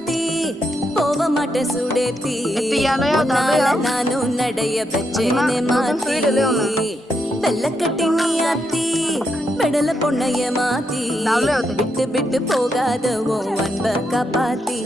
மாத்தி போக மாட்டேன் சுடேத்தி உன்னால நானும் நடைய வச்சேனே மாத்தி வெள்ளக்கட்டி நீ ஆத்தி பெடல பொண்ணைய மாத்தி விட்டு விட்டு போகாத உன் அன்ப காப்பாத்தி